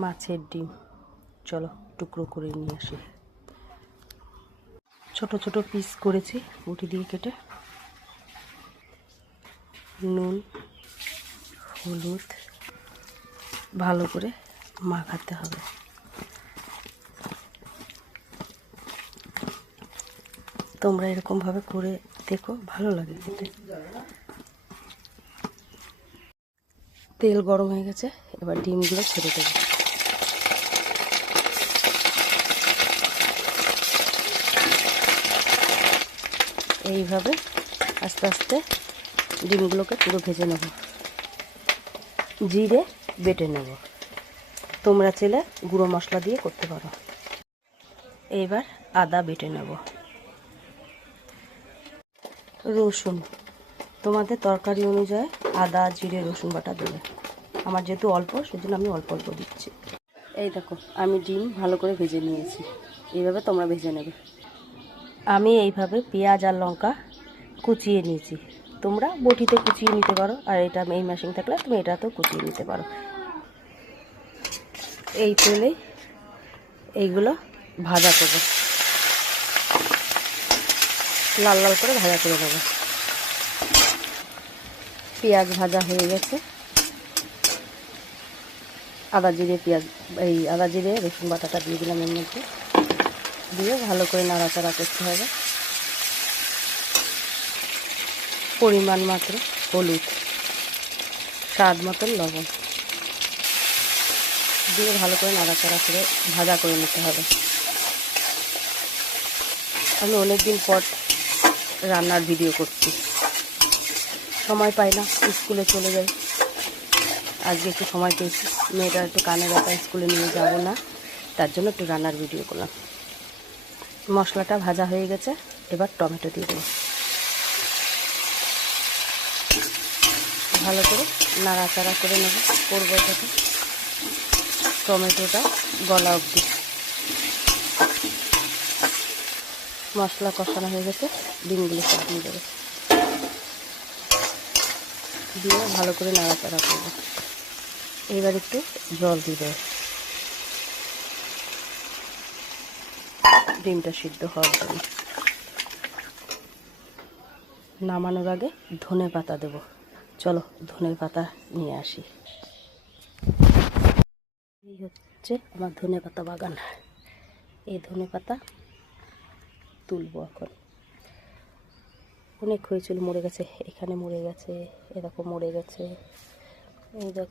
মাছের ডিম, চলো টুকরো করে নিয়ে আসি। ছোট ছোট পিস করেছি বটি দিয়ে কেটে। নুন হলুদ ভালো করে মাখাতে হবে। তোমরা এরকমভাবে করে দেখো, ভালো লাগে খেতে। তেল গরম হয়ে গেছে, এবার ডিমগুলো ছেড়ে দেবো। এইভাবে আস্তে আস্তে ডিমগুলোকে পুরো ভেজে নেব। জিরে বেটে নেব, তোমরা চাইলে গুঁড়ো মশলা দিয়ে করতে পারো। এইবার আদা বেটে নেব। রসুন তোমাদের তরকারি অনুযায়ী আদা জিরে রসুন বাটা দেবে। আমার যেহেতু অল্প, সেজন্য আমি অল্প অল্প দিচ্ছি। এই দেখো, আমি ডিম ভালো করে ভেজে নিয়েছি। এইভাবে তোমরা ভেজে নেবে। আমি এইভাবে পেঁয়াজ আর লঙ্কা কুচিয়ে নিয়েছি। তোমরা বটিতে কুচিয়ে নিতে পারো, আর এটা এই মেশিন থাকলে তুমি এটাতেও কুচিয়ে নিতে পারো। এই তেলে এইগুলো ভাজা করবো, লাল লাল করে ভাজা করে নেবো। পেঁয়াজ ভাজা হয়ে গেছে, আদা জিরে রসুন বাটাটা দিয়ে দিলাম এর মধ্যে। দিয়ে ভালো করে নাড়াচাড়া করতে হবে। পরিমাণ মাত্র হলুদ, স্বাদ মতন লবণ দিয়ে ভালো করে নাড়াচাড়া করে ভাজা করে নিতে হবে। আমি অনেক দিন পর রান্নার ভিডিও করছি, সময় পাই না, স্কুলে চলে যাই। আজকে একটু সময় পেয়েছি, মেয়েটা একটু কানে ব্যথা, স্কুলে নিয়ে যাব না, তার জন্য একটু রান্নার ভিডিও করলাম। মশলাটা ভাজা হয়ে গেছে, এবার টমেটো দিয়ে দেবো। ভালো করে নাড়াচাড়া করে নেব, করবো যাতে টমেটোটা গলা অবধি। মশলা কষানো হয়ে গেছে, ডিমগুলো সব দিয়ে দেবো। দিয়ে ভালো করে নাড়াচাড়া করবো। এবার একটু জল দিয়ে দেবো ডিমটা সিদ্ধ হওয়ার জন্য। নামানোর আগে ধনে পাতা দেবো। চলো ধনে পাতা নিয়ে আসি। এই হচ্ছে আমার ধনে পাতা বাগান। এই ধনে পাতা তুলবো এখন। অনেক হয়েছিল, মরে গেছে, এখানে মরে গেছে, এরকম মরে গেছে, এই দেখো।